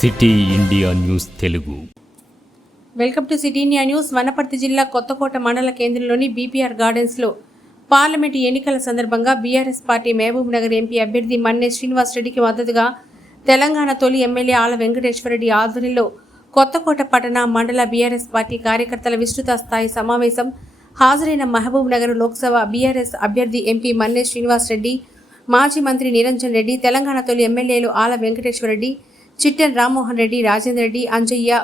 City India news Telugu. Welcome to city India news. Wanaparthy జిల్లా కొత్తకోట మండల కేంద్రంలోని బీపీఆర్ గార్డెన్స్లో పార్లమెంటు ఎన్నికల సందర్భంగా BRS party Mahabubnagar MP అభ్యర్థి మన్నే శ్రీనివాస్ రెడ్డికి మద్దతుగా తెలంగాణ తొలి ఎమ్మెల్యే ఆళ్ల వెంకటేశ్వరరెడ్డి ఆధ్వర్యంలో కొత్తకోట పట్టణ మండల బీఆర్ఎస్ పార్టీ కార్యకర్తల విస్తృత స్థాయి సమావేశం. హాజరైన మహబూబ్ నగర్ లోక్సభ బీఆర్ఎస్ అభ్యర్థి ఎంపీ మన్నే శ్రీనివాస్ రెడ్డి, మాజీ మంత్రి నిరంజన్ రెడ్డి, తెలంగాణ తొలి ఎమ్మెల్యేలు ఆళ్ల వెంకటేశ్వరరెడ్డి, చిట్టెన్ రామ్మోహన్ రెడ్డి, రాజేందర్ రెడ్డి, అంజయ్య,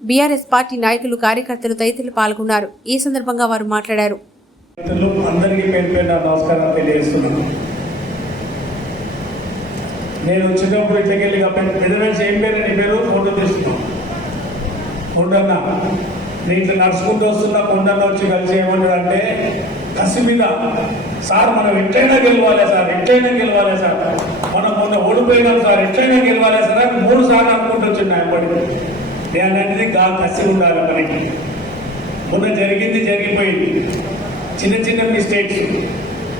బీఆర్ఎస్ పార్టీ నాయకులు, కార్యకర్తలు తదితరులు పాల్గొన్నారు. ఈ సందర్భంగా వారు మాట్లాడారు. నేను వచ్చినప్పుడు ఇట్లకెళ్ళి ఏం పేరు నీ పేరు ఫోటో తీసుకున్నాను. కొండన్న నేను ఇట్లా నడుచుకుంటూ వస్తున్నా, కొండన్న వచ్చి కలిసి ఏమంటాడంటే కసి మీద, సార్ మనం ఎట్లయినా గెలవాలి సార్, ఎట్లయినా గెలవాలి సార్, మనం మొన్న ఓడిపోయినాం సార్, ఎట్లయినా గెలవాలి సార్ అని 3 సార్లు అనుకుంటూ వచ్చింది ఎప్పటికీ. నేను అనేది కసి ఉండాలి మనకి. మొన్న జరిగిపోయింది, చిన్న చిన్న మిస్టేక్స్.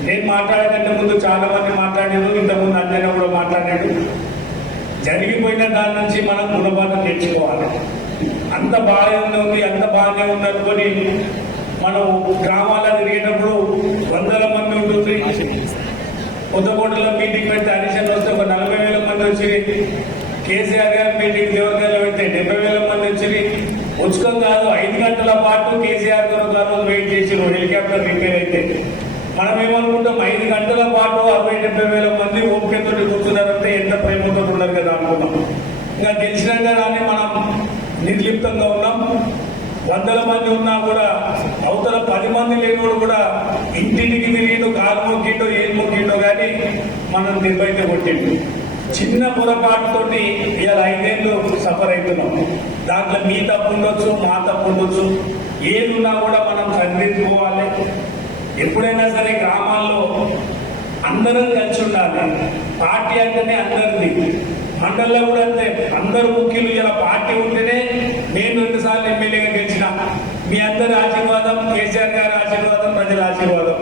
నేను మాట్లాడేదంటే ముందు చాలా మంది మాట్లాడారు, ఇంతకుముందు అన్నయ్య కూడా మాట్లాడాడు. జరిగిపోయిన దాని నుంచి మనం గుణపాఠం నేర్చుకోవాలి. అంత బాగానే ఉంది, అంత బాగానే ఉంది అనుకొని మనం గ్రామాల్లో తిరిగేటప్పుడు 100,000 మంది ఉంటుంది. కొత్తకోటలో మీటింగ్ పెడితే అడిషన్ వస్తే ఒక 40,000 మంది వచ్చి, కేసీఆర్ గారి మీటింగ్ దేవరగల్లో పెడితే 70,000 మంది వచ్చి, ఉచితం కాదు 5 గంటల పాటు కేసీఆర్ గారు వెయిట్ చేసి హెలికాప్టర్ రిపేర్ అయితే మనం ఏమనుకుంటాం, 5 గంటల పాటు 60,000-70,000 మంది ఓపికతో కూర్చున్నారంటే ఎంత ప్రేమతో ఉన్నారు కదా అనుకున్నాం. ఇంకా తెలిసినాక కానీ మనం నిర్లిప్తంగా ఉన్నాం. 100 మంది ఉన్నా కూడా అవతల 10 మంది లేనివాడు కూడా ఇంటింటికి తిరిగిండు, కాలు మొక్కిండో ఏం మొక్కిండో కానీ మనం నిర్భయత కొట్టిండు. చిన్న పొరపాటుతోటి ఇలా 5 ఏళ్ళు సఫర్ అవుతున్నాం. దాంట్లో మీ తప్పు ఉండొచ్చు, మా తప్పు ఉండొచ్చు, ఏది ఉన్నా కూడా మనం సరిదిద్దుకోవాలి. ఎప్పుడైనా సరే గ్రామాల్లో అందరం కలిసి ఉండాలి. పార్టీ అంటేనే అందరిది. మండలంలో కూడా అంతే, అందరు ముఖ్యులు ఇలా పార్టీ ఉంటేనే. నేను 2 సార్లు ఎమ్మెల్యేగా గెలిచిన. మీ అందరి ఆశీర్వాదం, కేసీఆర్ గారి ఆశీర్వాదం, ప్రజల ఆశీర్వాదం.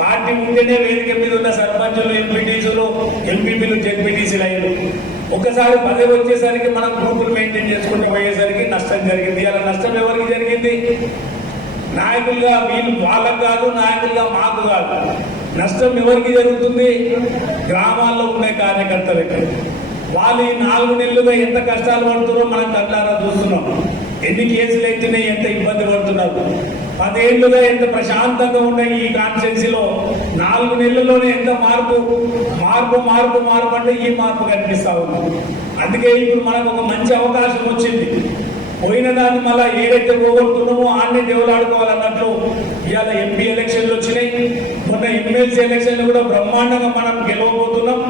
పార్టీ ఉంటేనే వేదిక మీద ఉన్న సర్పంచులు, ఎంపీటీసీలు, ఎంపీపీలు, జెడ్పీటీసీలు అయ్యారు. ఒకసారి పదవి వచ్చేసరికి మనం గ్రూపులు మెయింటైన్ చేసుకుంటూ పోయేసరికి నష్టం జరిగింది. అలా నష్టం ఎవరికి జరిగింది? నాయకులుగా వీళ్ళు వాళ్ళకు కాదు, నాయకులుగా మాకు కాదు. నష్టం ఎవరికి జరుగుతుంది? గ్రామాల్లో ఉండే కార్యకర్తలకి. వాళ్ళు ఈ 4 నెలలుగా ఎంత కష్టాలు పడుతున్నారో మనం కళ్ళారా చూస్తున్నాం. ఎన్ని కేసులు అయితేనే ఎంత ఇబ్బంది పడుతున్నారు. 10 ఏళ్లుగా ఎంత ప్రశాంతంగా ఉన్నాయి ఈ కాన్స్టిట్యున్సీలో. 4 నెలల్లోనే ఎంత మార్పు అంటే ఈ మార్పు కనిపిస్తా ఉంది. అందుకే ఇప్పుడు మనకు ఒక మంచి అవకాశం వచ్చింది. పోయిన దాన్ని మళ్ళీ ఏదైతే పోగొడుతున్నామో ఆన్నే దేవులాడుకోవాలన్నట్లు ఇవాళ ఎంపీ ఎలక్షన్లు వచ్చినాయి. మొన్న ఎమ్మెల్సీ ఎలక్షన్లు కూడా బ్రహ్మాండంగా మనం గెలవబోతున్నాం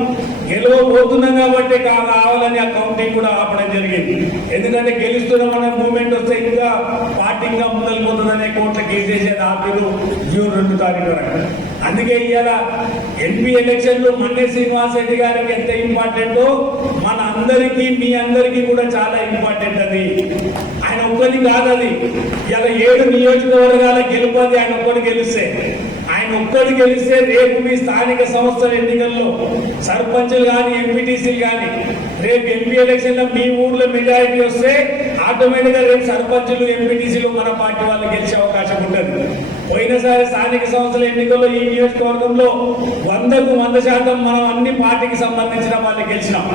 కాబట్టి కావాలని ఆ కౌంటింగ్ కూడా ఆపడం జరిగింది. ఎందుకంటే గెలుస్తున్నామనే మూమెంట్ వస్తే ఇంకా పార్టీ ఇంకా ముందలిపోతుందనే కోట్ల కేసేసేది ఆపేరు జూన్ 2 తారీఖు వరకు. అందుకే ఇవాళ ఎంపీ ఎలక్షన్లు మన్నే శ్రీనివాస్ రెడ్డి గారికి ఎంత ఇంపార్టెంటో మన అందరికీ, మీ అందరికీ కూడా చాలా ఇంపార్టెంట్. అది ఆయన ఒక్కది కాదు. అది ఇలా 7 నియోజకవర్గాల గెలుపది. ఆయన ఒక్కడు గెలిస్తే రేపు మీ స్థానిక సంస్థల ఎన్నికల్లో సర్పంచులు కానీ, ఎంపీటీసీలు కానీ, రేపు ఎంపీ ఎలక్షన్ లో మీ ఊర్లో మెజారిటీ వస్తే ఆటోమేటిక్ గా రేపు సర్పంచులు, ఎంపీటీసీలు మన పార్టీ వాళ్ళు గెలిచే అవకాశం ఉంటుంది. పోయినసారి స్థానిక సంస్థల ఎన్నికల్లో ఈ నియోజకవర్గంలో 100కు 100% మనం అన్ని పార్టీకి సంబంధించిన వాళ్ళు గెలిచినాం.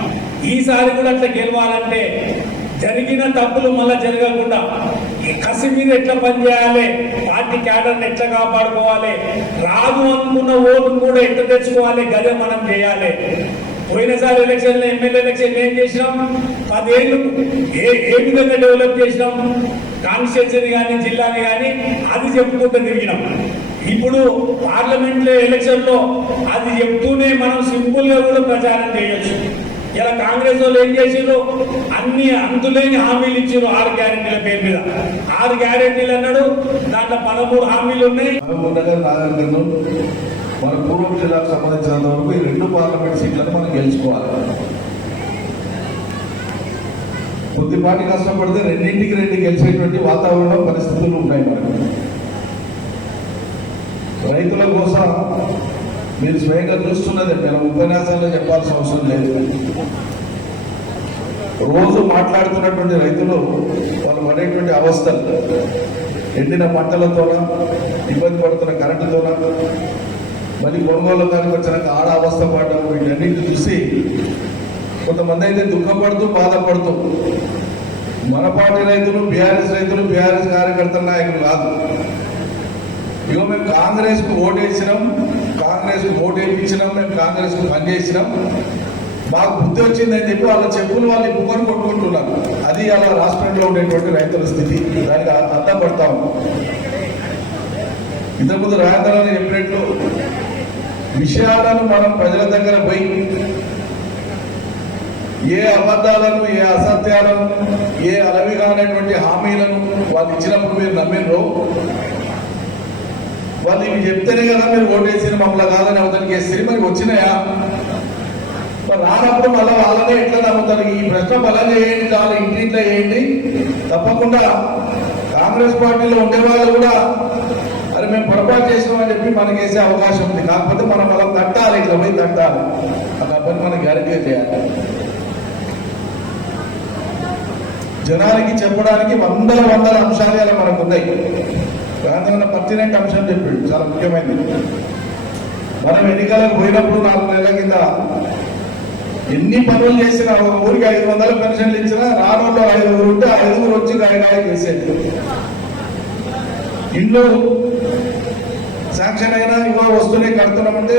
ఈసారి కూడా అట్లా గెలవాలంటే జరిగిన తప్పులు మళ్ళా జరగకుండా కసి మీద ఎట్లా పనిచేయాలి, పార్టీ క్యాడర్ని ఎట్లా కాపాడుకోవాలి, రాదు అనుకున్న ఓటును కూడా ఎట్లా తెచ్చుకోవాలి, గదే మనం చేయాలి. పోయినసారి ఎలక్షన్లో ఎమ్మెల్యే ఎలక్షన్ ఏం చేసినాం? 10 ఏళ్ళు ఏ విధంగా డెవలప్ చేసినాం కాన్స్టిట్యున్సీని కానీ, జిల్లాని కానీ, అది చెప్పుకుంటూ తిరిగినాం. ఇప్పుడు పార్లమెంట్ ఎలక్షన్ లో అది చెప్తూనే మనం సింపుల్ గా కూడా ప్రచారం చేయొచ్చు. ఇలా కాంగ్రెస్ వాళ్ళు ఏం చేసారు? అన్ని అంతులేని హామీలు ఇచ్చారు. 6 గ్యారెంటీల పేరు మీద 6 గ్యారెంటీలు అన్నాడు. దాంట్లో 13 హామీలు ఉన్నాయి. మన పూర్వం జిల్లాకు సంబంధించినంత వరకు ఈ 2 పార్లమెంట్ సీట్లను మనం గెలుచుకోవాలి. కొద్దిపాటి కష్టపడితే 2ంటికి 2 గెలిచేటువంటి వాతావరణం, పరిస్థితులు ఉన్నాయి మనకు. రైతుల కోసం మీరు స్వయంగా చూస్తున్నదే, నేను ఉపన్యాసాల్లో చెప్పాల్సిన అవసరం లేదు. రోజు మాట్లాడుతున్నటువంటి రైతులు వాళ్ళు పడేటువంటి అవస్థలు, ఎండిన పంటలతోన, ఇబ్బంది పడుతున్న కరెంటుతోన, మళ్ళీ కొనుగోలు దానికి వచ్చినాక ఆడ అవస్థ పడడం, వీటన్నిటిని చూసి కొంతమంది అయితే దుఃఖపడుతూ బాధపడుతూ, మన పార్టీ రైతులు, బీఆర్ఎస్ కార్యకర్తల నాయకులు కాదు. ఇగో మేము కాంగ్రెస్కు ఓటేసినాం, కాంగ్రెస్కు ఓటు వేయించినాం, మేము కాంగ్రెస్కు పనిచేసినాం, మాకు బుద్ధి వచ్చిందని చెప్పి వాళ్ళ చెప్పులు వాళ్ళు ఇప్పుకొని కొట్టుకుంటున్నారు. అది అలా రాష్ట్రంలో ఉండేటువంటి రైతుల స్థితి. దానికి అర్థపడతా ఉన్నాం. ఇంతకుముందు రాజధాని చెప్పినట్లు విషయాలను మనం ప్రజల దగ్గర పోయి ఏ అబద్ధాలను, ఏ అసత్యాలను, ఏ అలవిగానటువంటి హామీలను వాళ్ళు ఇచ్చినప్పుడు మీరు నమ్మినరో, వాళ్ళు ఇవి చెప్తేనే కదా మీరు ఓటేసిన మమ్మల్ని కాదని అవతలికి వేస్తే మరి వచ్చినాయా? మరి రానప్పుడు మళ్ళీ వాళ్ళనే ఎట్లా నమ్ముతారు? ఈ ప్రశ్న బలంగా చేయండి, చాలా ఇంటింట్లో వేయండి. తప్పకుండా కాంగ్రెస్ పార్టీలో ఉండేవాళ్ళు కూడా అది మేము పొరపాటు చేసినామని చెప్పి మనకి వేసే అవకాశం ఉంది. కాకపోతే మనం అలా తట్టాలి, ఇట్లా పోయి తట్టాలి. ఆ పని మనం గ్యారెంటీ చేయాలి. జనానికి చెప్పడానికి వందల అంశాలు ఇలా మనకు ఉన్నాయి. ప్రాంతంలో పర్టినెంట్ అంశం చెప్పాడు, చాలా ముఖ్యమైనది. మనం ఎన్నికలకు పోయినప్పుడు 4 నెలల కింద ఎన్ని పనులు చేసినా, ఒక ఊరికి 500 పెన్షన్లు ఇచ్చినా రానోళ్ళు 5 ఉంటే 5 వచ్చి గాయ చేసేది. ఇంట్లో శాంక్షన్ అయినా ఇవో వస్తూనే కడుతున్నామంటే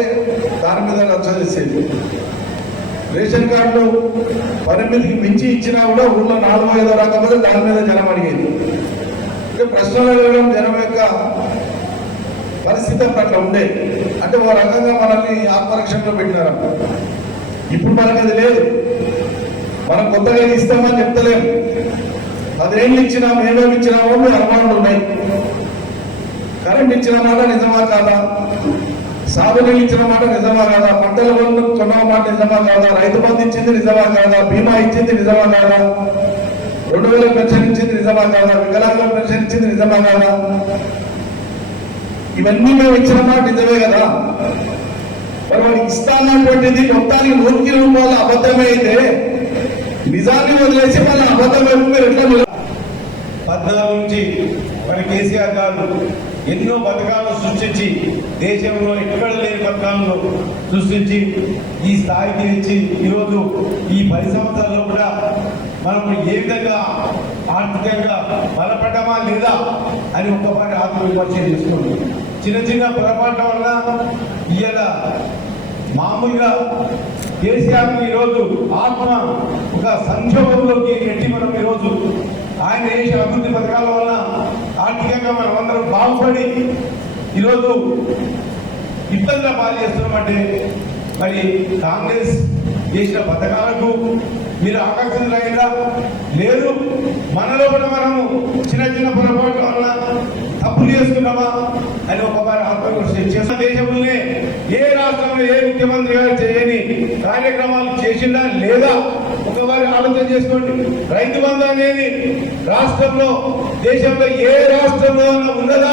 దాని మీద రచ్చ చేసేది. రేషన్ కార్డులు పరిమితికి మించి ఇచ్చినా కూడా ఊళ్ళో 4-5 రాకపోతే దాని మీద జనం అడిగేది. అంటే ప్రశ్నలు అడగడం జనం యొక్క పరిస్థితి అట్లా ఉండేది. అంటే ఓ రకంగా మనల్ని ఆత్మరక్షణలో పెట్టినారు. ఇప్పుడు మనకు అది లేదు. మనం కొత్తగా ఇస్తామని చెప్తలేము. 10 ఏళ్ళు ఇచ్చినాము, ఏమేమి ఇచ్చినామో మీ అనుమానాలు ఉన్నాయి. కరెంట్ ఇచ్చిన మాట నిజమా కాదా? సాగునీళ్ళు ఇచ్చిన మాట నిజమా కాదా? పంటల వల్ల కొన్న మాట నిజమా కాదా? రైతు బంధు ఇచ్చింది నిజమా కాదా? బీమా ఇచ్చింది నిజమా కాదా? 2000 పెన్షన్ ఇచ్చింది నిజమా కాదా? వికలాంగుల పెన్షన్ ఇచ్చింది నిజమా కాదా? ఇవన్నీ మేము ఇచ్చిన మాట నిజమే కదా. మరి వాళ్ళు ఇస్తానటువంటిది మొత్తానికి 100 రూపాయల అబద్ధమే అయితే నిజాన్ని వదిలేసి మన అబద్ధమే మీరు ఎట్లా 14 నుంచి మరి కేసీఆర్ గారు ఎన్నో పథకాలను సృష్టించి దేశంలో ఎక్కడ లేని పథకాలను సృష్టించి ఈ స్థాయికి తెచ్చి ఈరోజు ఈ 10 సంవత్సరాల్లో కూడా మనం ఏ విధంగా ఆర్థికంగా బలపడ్డామా లేదా అని ఒక్కసారి ఆత్మవిమర్శ చేసుకుంటాం. చిన్న పొరపాట్ల వల్ల ఇవాళ మామూలుగా కేసీఆర్ ఈరోజు ఆత్మ ఒక సంక్షోభంలోకి నెట్టి మనం ఈరోజు ఆయన చేసే అభివృద్ధి పథకాల వల్ల ఆర్థికంగా మనం అందరం బాగుపడి ఈరోజు ఇబ్బందుల పాలు చేస్తున్నామంటే మరి కాంగ్రెస్ చేసిన పథకాలకు మీరు ఆకర్షితులైనా లేదు. మనలో కూడా మనము చిన్న పొరపాట్ల వల్ల తప్పులు చేసుకున్నామా అని ఒకసారి ఆత్మవిమర్శ చేసిన దేశంలోనే ఏ రాష్ట్రంలో ఏ ముఖ్యమంత్రి గారు చేయని కార్యక్రమాలు చేసిందా లేదా ఒకసారి ఆలోచన చేసుకోండి. రైతు బంధు అనేది రాష్ట్రంలో దేశంలో ఏ రాష్ట్రంలో ఉన్నదా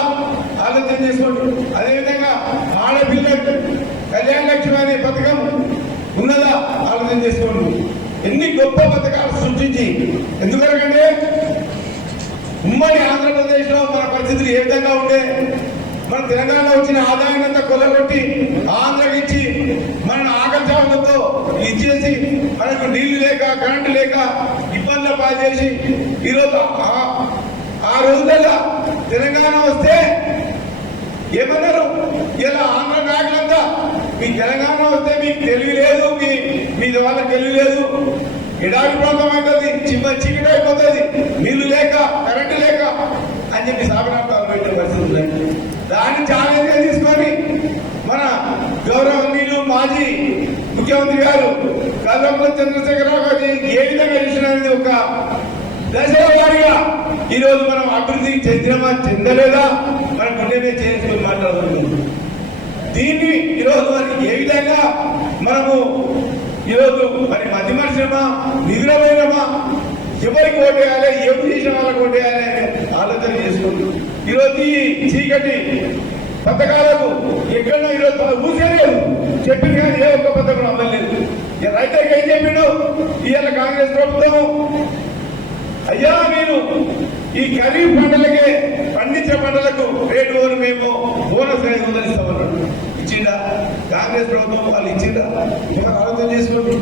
ఆలోచన చేసుకోండి. అదేవిధంగా ఆడపిల్ల కళ్యాణ లక్ష్మి అనే పథకం ఉన్నదా ఆలోచన చేసుకోండి. ఎన్ని గొప్ప పథకాలు సృష్టించి ఎందుకంటే ఉమ్మడి ఆంధ్రప్రదేశ్ లో మన పరిస్థితులు ఏ విధంగా ఉండే, మన తెలంగాణ వచ్చిన ఆదాయం అంతా కొల్లగొట్టి ఆంధ్రకి ఇచ్చి మన ఆకర్షణలతో ఇచ్చేసి మనకు నీళ్లు లేక కరెంటు లేక ఇబ్బందులు పాలు చేసి ఈరోజు ఆ రోజులలో తెలంగాణ వస్తే ఏమన్నారు? ఇలా ఆంధ్ర నాయకులంతా మీ తెలంగాణ వస్తే మీకు తెలివి లేదు, మీ వాళ్ళ తెలివి లేదు, ఎడారి ప్రాంతం అవుతుంది, చీకటి అయిపోతుంది, నీళ్లు లేక కరెంటు లేక అని చెప్పి సాగనార్థాలు పెట్టే పరిస్థితులు. దాన్ని ఛాలెంజ్ తీసుకొని మన గౌరవనీయులు మాజీ ముఖ్యమంత్రి గారు కల్వకుంట్ల చంద్రశేఖరరావు గారు ఏ విధంగా చేసినది ఒక దశల వారీగా ఈరోజు మనం అభివృద్ధి చెందినమా చెందలేదా మనం పుణ్యమే చేసుకుని మాట్లాడుతున్నాం. దీన్ని ఈరోజు మరి ఏ విధంగా మనము ఈరోజు మరి మధ్యమర్శనమా నిద్రపోయినమా ఎవరికి ఓటేయాలి, ఏం చేసిన వాళ్ళకి ఓటేయాలి ఆలోచన చేసుకుంటాం. ఈరోజు ఈ చీకటి పథకాలకు ఎక్కడో ఈరోజు ఊసేది చెప్పింది కానీ ఏ ఒక్క పథకం అమ్మలేదు. రైతులకు ఏం చెప్పిండు ఇవాళ కాంగ్రెస్ ప్రభుత్వం? అయ్యా మీరు ఈ ఖరీఫ్ పంటలకే పండించే పంటలకు రేటు మేము బోనస్ ఇస్తామన్నాడు. ఇచ్చిండా కాంగ్రెస్ ప్రభుత్వం? వాళ్ళు ఇచ్చిండా? ఆలోచన చేసుకోండి.